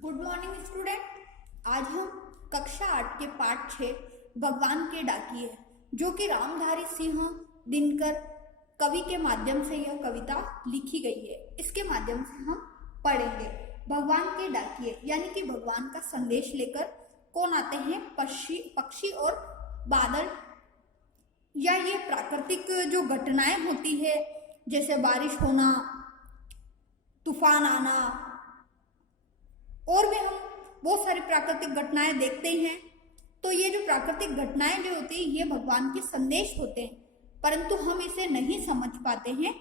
Good morning student. आज हम कक्षा 8 के पाठ 6 भगवान के डाकिए जो कि रामधारी सिंह दिनकर कवि के माध्यम से यह कविता लिखी गई है, इसके माध्यम से हम पढ़ेंगे। भगवान के डाकिए यानी कि भगवान का संदेश लेकर कौन आते हैं? पक्षी और बादल, या ये प्राकृतिक जो घटनाएं होती है जैसे बारिश होना, तूफान आना, और भी हम बहुत सारी प्राकृतिक घटनाएं देखते हैं। तो ये जो प्राकृतिक घटनाएं जो होती है ये भगवान के संदेश होते हैं, परंतु हम इसे नहीं समझ पाते हैं।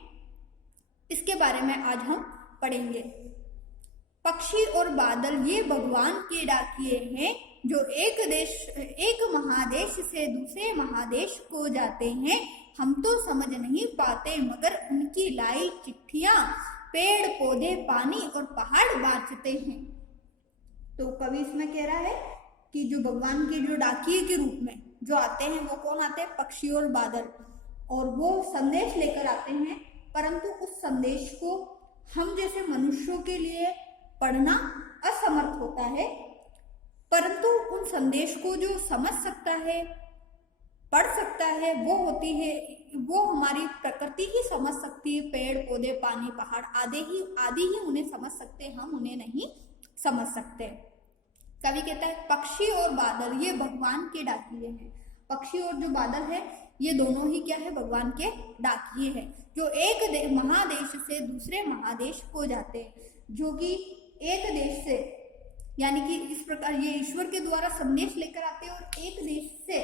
इसके बारे में आज हम पढ़ेंगे। पक्षी और बादल ये भगवान के डाकिए हैं जो एक महादेश से दूसरे महादेश को जाते हैं। हम तो समझ नहीं पाते मगर उनकी लाई चिट्ठियां पेड़ पौधे पानी और पहाड़ बाँचते हैं। तो कवि इसमें कह रहा है कि जो भगवान के जो डाकिए के रूप में जो आते हैं वो कौन आते हैं? पक्षी और बादल, और वो संदेश लेकर आते हैं, परंतु उस संदेश को हम जैसे मनुष्यों के लिए पढ़ना असमर्थ होता है। परंतु उन संदेश को जो समझ सकता है, पढ़ सकता है, वो हमारी प्रकृति ही समझ सकती है। पेड़ पौधे पानी पहाड़ आदि ही उन्हें समझ सकते हैं, हम उन्हें नहीं समझ सकते। कवि कहता है पक्षी और बादल ये भगवान के डाकिए हैं। पक्षी और जो बादल है ये दोनों ही क्या है? भगवान के डाकिए हैं जो एक महादेश से दूसरे महादेश को जाते हैं, जो कि एक देश से यानी कि इस प्रकार ये ईश्वर के द्वारा संदेश लेकर आते हैं और एक देश से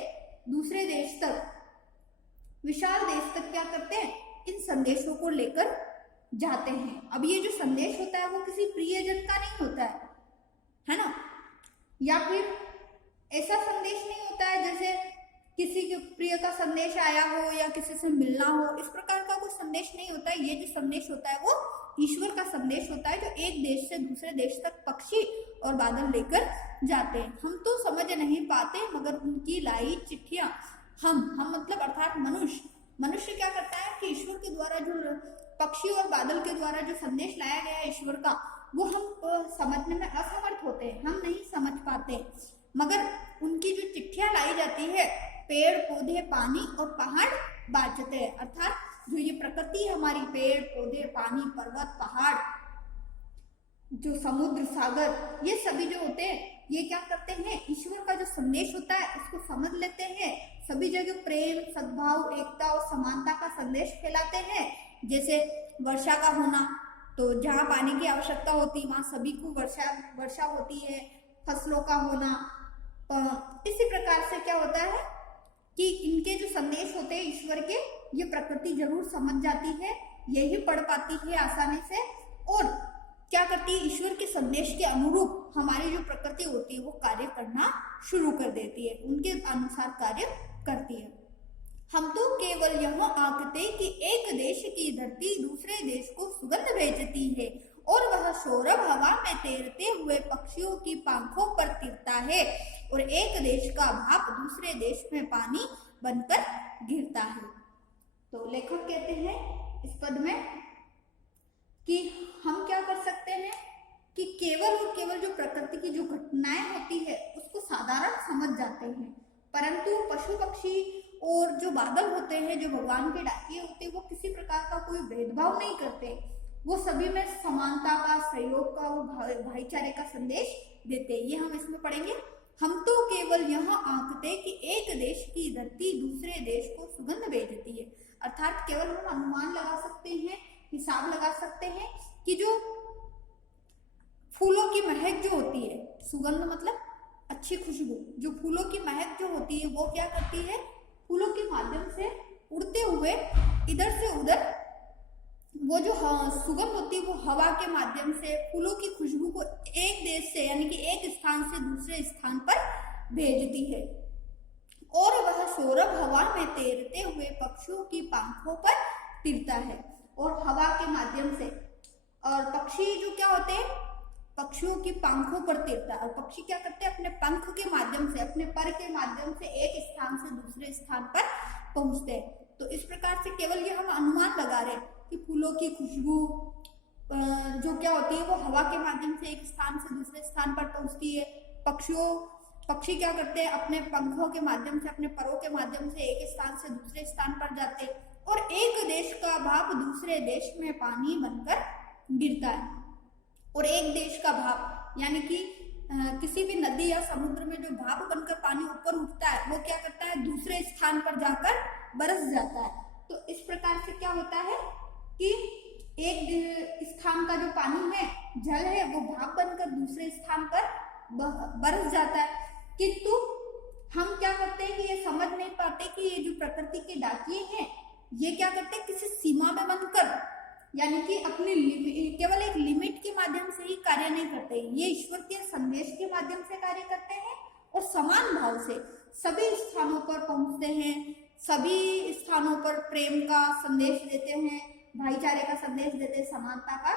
दूसरे देश तक, विशाल देश तक क्या करते हैं? इन संदेशों को लेकर जाते हैं। अब ये जो संदेश होता है वो किसी प्रियजन का नहीं होता है ना, या फिर ऐसा संदेश नहीं होता है जैसे किसी के प्रिय का संदेश आया हो या किसी से मिलना हो, इस प्रकार का कोई संदेश नहीं होता है। ये जो संदेश होता है वो ईश्वर का संदेश होता है जो एक देश से दूसरे देश तक पक्षी और बादल लेकर जाते हैं। हम तो समझ नहीं पाते मगर उनकी लाई चिट्ठियां हम मतलब अर्थात मनुष्य क्या करता है कि ईश्वर के द्वारा जो पक्षी और बादल के द्वारा जो संदेश लाया गया है ईश्वर का, वो हम समझने में असमर्थ होते हैं, हम नहीं समझ पाते। मगर उनकी जो चिट्ठियां लाई जाती है पेड़ पौधे पानी और पहाड़ बाँचते हैं, अर्थात जो ये प्रकृति हमारी पेड़ पौधे पानी पर्वत पहाड़ जो समुद्र सागर ये सभी जो होते हैं ये क्या करते हैं? ईश्वर का जो संदेश होता है उसको समझ लेते हैं, सभी जगह प्रेम सद्भाव एकता और समानता का संदेश फैलाते हैं। जैसे वर्षा का होना, तो जहाँ पानी की आवश्यकता होती है वहाँ सभी को वर्षा होती है, फसलों का होना। इसी प्रकार से क्या होता है कि इनके जो संदेश होते हैं ईश्वर के, ये प्रकृति जरूर समझ जाती है, यही पढ़ पाती है आसानी से, और क्या करती है? ईश्वर के संदेश के अनुरूप हमारी जो प्रकृति होती है वो कार्य करना शुरू कर देती है, उनके अनुसार कार्य करती है। हम तो केवल यह आंकते कि एक देश की धरती दूसरे देश को सुगंध भेजती है और वह सौरभ हवा में तैरते हुए पक्षियों की पंखों पर तिरता है और एक देश का भाप दूसरे देश में पानी बनकर गिरता है। तो लेखक कहते हैं इस पद में कि हम क्या कर सकते हैं कि केवल और केवल जो प्रकृति की जो घटनाएं होती है उसको साधारण समझ जाते हैं, परंतु पशु पक्षी और जो बादल होते हैं जो भगवान के डाकिए होते हैं वो किसी प्रकार का कोई भेदभाव नहीं करते, वो सभी में समानता का सहयोग का और भाईचारे का संदेश देते हैं। ये हम इसमें पढ़ेंगे। हम तो केवल यह आंकते कि एक देश की धरती दूसरे देश को सुगंध भेजती है, अर्थात केवल हम अनुमान लगा सकते हैं, हिसाब लगा सकते हैं कि जो फूलों की महक जो होती है, सुगंध मतलब अच्छी खुशबू, जो फूलों की महक जो होती है वो क्या करती है? फूलों के माध्यम से उड़ते हुए इधर से उधर वो जो सुगंध होती है वो हवा के माध्यम से फूलों की खुशबू को एक देश से यानी कि एक स्थान से दूसरे स्थान पर भेजती है, और वह सौरभ हवा में तैरते हुए पक्षियों की पंखों पर तिरता है। और हवा के माध्यम से, और पक्षी जो क्या होते हैं? पक्षियों की पंखों पर तिरता है, और पक्षी क्या करते हैं? अपने पंख के माध्यम से, अपने पर के माध्यम से एक स्थान से दूसरे स्थान पर पहुंचते हैं। तो इस प्रकार से केवल ये हम अनुमान लगा रहे हैं कि फूलों की खुशबू जो क्या होती है वो हवा के माध्यम से एक स्थान से दूसरे स्थान पर पहुंचती है। पक्षी क्या करते हैं, अपने पंखों के माध्यम से, अपने परों के माध्यम से एक स्थान से दूसरे स्थान पर जाते हैं और एक देश का भाप दूसरे देश में पानी बनकर गिरता है। और एक देश का भाप यानी कि किसी भी नदी या समुद्र में जो भाप बनकर पानी ऊपर उठता है वो क्या करता है, दूसरे स्थान पर जाकर बरस जाता है। तो इस प्रकार से क्या होता है कि एक स्थान का जो पानी है, जल है, वो भाप बनकर दूसरे स्थान पर बरस जाता है। किंतु हम क्या करते हैं कि ये समझ नहीं पाते कि ये जो प्रकृति के डाकिये हैं ये क्या करते हैं, किसी सीमा में बनकर यानी कि अपनी केवल एक लिमिट के माध्यम से ही कार्य नहीं करते, ये ईश्वर के संदेश के माध्यम से कार्य करते हैं और समान भाव से सभी स्थानों पर पहुंचते हैं, सभी स्थानों पर प्रेम का संदेश देते हैं, भाईचारे का संदेश देते हैं, समानता का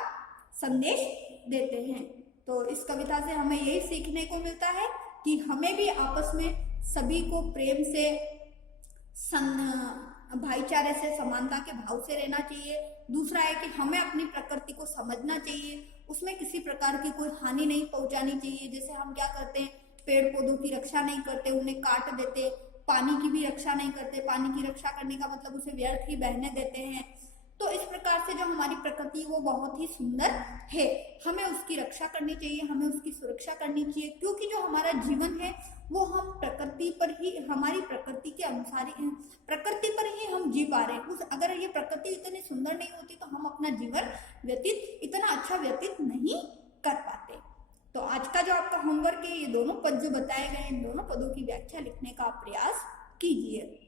संदेश देते हैं। तो इस कविता से हमें यही सीखने को मिलता है कि हमें भी आपस में सभी को प्रेम से, भाईचारे से, समानता के भाव से रहना चाहिए। दूसरा है कि हमें अपनी प्रकृति को समझना चाहिए, उसमें किसी प्रकार की कोई हानि नहीं पहुंचानी चाहिए। जैसे हम क्या करते हैं, पेड़ पौधों की रक्षा नहीं करते, उन्हें काट देते, पानी की भी रक्षा नहीं करते, पानी की रक्षा करने का मतलब उसे व्यर्थ ही बहने देते हैं। तो इस प्रकार से जो हमारी प्रकृति वो बहुत ही सुंदर है, हमें उसकी रक्षा करनी चाहिए, हमें उसकी सुरक्षा करनी चाहिए, क्योंकि जो हमारा जीवन है वो हम प्रकृति पर ही, हमारी प्रकृति के अनुसार ही, प्रकृति पर ही हम जी पा रहे हैं। अगर ये प्रकृति इतनी सुंदर नहीं होती तो हम अपना जीवन व्यतीत इतना अच्छा व्यतीत नहीं कर पाते। तो आज का जो आपका होमवर्क है, ये दोनों पद जो बताए गए, इन दोनों पदों की व्याख्या लिखने का प्रयास कीजिए।